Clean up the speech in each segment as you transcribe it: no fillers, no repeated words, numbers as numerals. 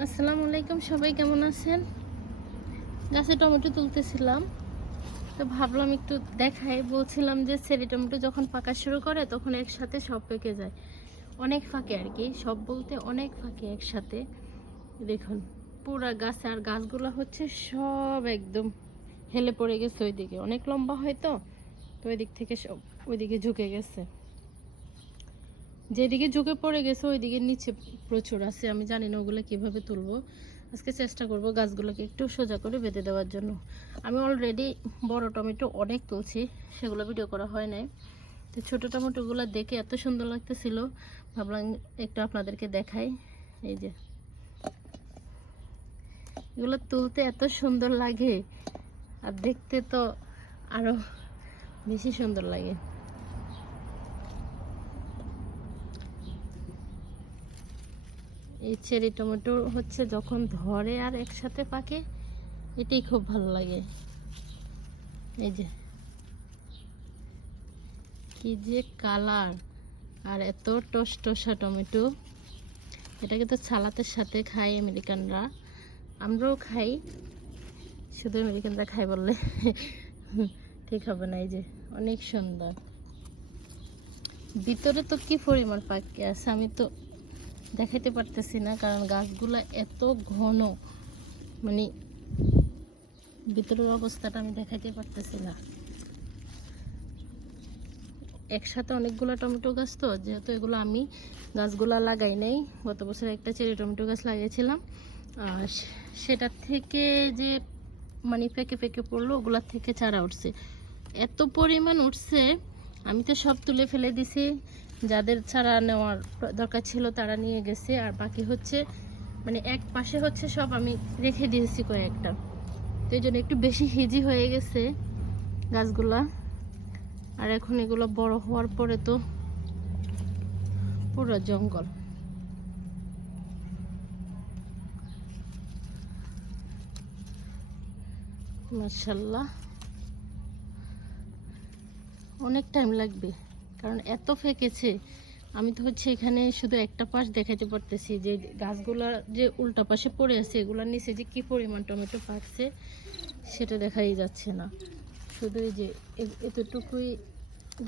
আসসালামু আলাইকুম, সবাই কেমন আছেন? গাছে টমেটো তুলতেছিলাম, তো ভাবলাম একটু দেখাই। বলছিলাম যে চেরি টমেটো যখন পাকা শুরু করে তখন একসাথে সব পেকে যায়, অনেক ফাঁকে আর কি, সব বলতে অনেক ফাঁকে একসাথে। দেখুন পুরা গাছে, আর গাছগুলো হচ্ছে সব একদম হেলে পড়ে গেছে ওইদিকে, অনেক লম্বা হয় তো ওই দিক থেকে সব ওইদিকে ঝুঁকে গেছে। যেদিকে ঝুঁকে পড়ে গেছে ওইদিকে নিচে প্রচুর আছে, আমি জানি না ওগুলো কিভাবে তুলবো। আজকে চেষ্টা করব গাছগুলোকে একটু সোজা করে বেঁধে দেওয়ার জন্য। আমি অলরেডি বড় টমেটো অনেক তুলছি, সেগুলো ভিডিও করা হয় নাই। তো ছোটো টমেটোগুলো দেখে এত সুন্দর লাগতেছিল, ভাবলাম একটু আপনাদেরকে দেখাই। এই যে এগুলো তুলতে এত সুন্দর লাগে, আর দেখতে তো আরো বেশি সুন্দর লাগে। এই চেরি টমেটো হচ্ছে যখন ধরে আর একসাথে পাকে, এটাই খুব ভালো লাগে। এই যে কি যে কালার, আর এত টসটসা টমেটো। এটাকে তো সালাতের সাথে খাই আমেরিকানরা, আমরাও খাই। শুধু আমেরিকানরা খাই বললে ঠিক হবে না। এই যে অনেক সুন্দর, ভিতরে তো কি পরিমাণ পাকে আছে আমি তো দেখাইতে পারতেছি না, কারণ গাছগুলা এত ঘন, মানে ভিতরের অবস্থাটা আমি দেখাইতে পারতেছি না। একসাথে অনেকগুলো টমেটো গাছ, তো যেহেতু এগুলো আমি গাছগুলা লাগাই নাই, গত বছর একটা চেরি টমেটো গাছ লাগিয়েছিলাম, আর সেটার থেকে যে মানে পেকে পেকে পড়লো, ওগুলার থেকে চারা উঠছে, এত পরিমাণ উঠছে। আমি তো সব তুলে ফেলে দিছি, যাদের চারা নেওয়ার দরকার ছিল তারা নিয়ে গেছে, আর বাকি হচ্ছে মানে এক পাশে হচ্ছে সব আমি রেখে দিয়েছি কয়েকটা। তো এই জন্য একটু বেশি হিজি হয়ে গেছে গাছগুলা। আর এখন এগুলো বড় হওয়ার পরে তো পুরো জঙ্গল। মাশাআল্লাহ, অনেক টাইম লাগবে, কারণ এত ফেকেছে। আমি তো হচ্ছে এখানে শুধু একটা পাশ দেখাতে পারতেছি, যে গাছগুলা যে উল্টা পাশে পড়ে আছে এগুলোর নিচে যে কি পরিমাণ টমেটো পাকছে সেটা দেখাই যাচ্ছে না। শুধু এই যে এতটুকুই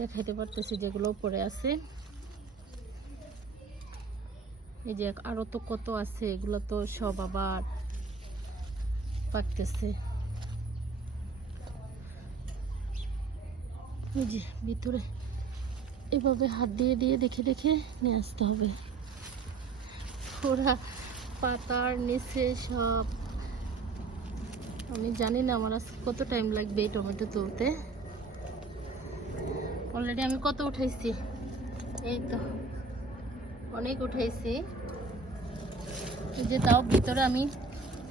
দেখাইতে পারতেছি যেগুলো পড়ে আছে। এই যে আরো তো কত আছে, এগুলো তো সব আবার পাকতেছে। এই যে ভিতরে এভাবে হাত দিয়ে দিয়ে দেখে দেখে নিয়ে আসতে হবে, পুরা পাতার নিচে সব। আমি জানি না আমার আজ কত টাইম লাগবে এই টমেটো তুলতে। অলরেডি আমি কত উঠাইছি, এই তো অনেক উঠাইছি। এই যে তাও ভিতরে আমি,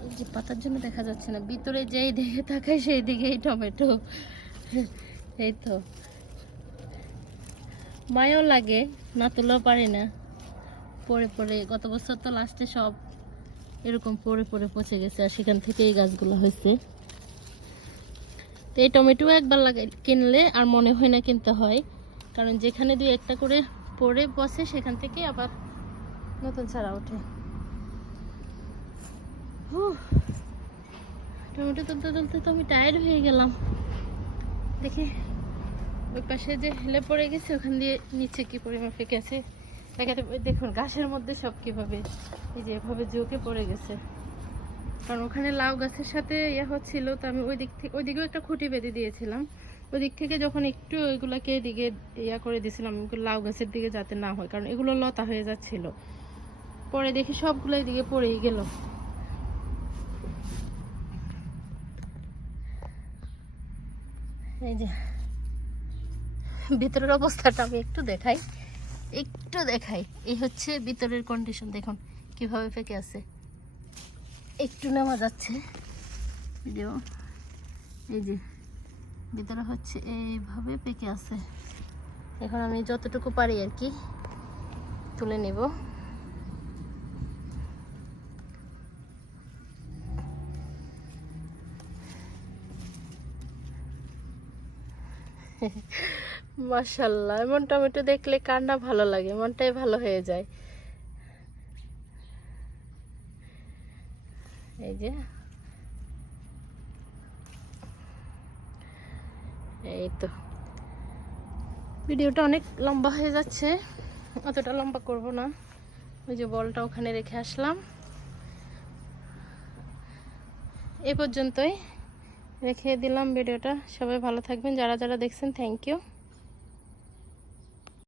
এই যে পাতার জন্য দেখা যাচ্ছে না, ভিতরে যেই দিকে তাকাই সেই দিকেই টমেটো। এই তো মায়ও লাগে, না তুলেও পারি না, পরে পরে গত বছর তো লাস্টে সব এরকম পরে পরে পচে গেছে, আর সেখান থেকে এই গাছগুলো হয়েছে। তো এই টমেটো একবার কিনলে আর মনে হয় না কিনতে হয়, কারণ যেখানে দুই একটা করে পরে বসে সেখান থেকে আবার নতুন চারা ওঠে। টমেটো তুলতে তুলতে তো আমি টায়ার্ড হয়ে গেলাম। দেখি ওই পাশে যে হেলে পড়ে গেছে ওখান দিয়ে নিচে কি পরিমাণ ফেঁকে আছে দেখাতে। দেখুন ঘাসের মধ্যে সব কিভাবে এই যে এভাবে ঝুঁকে পড়ে গেছে, কারণ ওখানে লাউ গাছের সাথে ইয়ে হচ্ছিল, তো আমি ওই দিক থেকে, ওইদিকেও একটা খুঁটি বেঁধে দিয়েছিলাম। ওই দিক থেকে যখন একটু এগুলাকে এদিকে ইয়া করে দিয়েছিলাম লাউ গাছের দিকে যাতে না হয়, কারণ এগুলো লতা হয়ে যাচ্ছিল। পরে দেখি সবগুলো এদিকে পড়েই গেল। এই যে ভিতরের অবস্থাটা আমি একটু দেখাই, একটু দেখাই। এই হচ্ছে ভিতরের কন্ডিশন, দেখুন কিভাবে ফেঁকে আছে। একটু নেওয়া যাচ্ছে ভিডিও, এই যে ভিতরে হচ্ছে এইভাবে পেকে আছে। এখন আমি যতটুকু পারি আর কি তুলে নেব। মাশাআল্লাহ, এমন টমেটো দেখলে কার না ভালো লাগে, মনটাই ভালো হয়ে যায়। এই যে এই তো ভিডিওটা অনেক লম্বা হয়ে যাচ্ছে, অতটা লম্বা করব না। ওই যে বলটা ওখানে রেখে আসলাম, এ পর্যন্তই রেখে দিলাম ভিডিওটা। সবাই ভালো থাকবেন, যারা যারা দেখছেন থ্যাংক ইউ।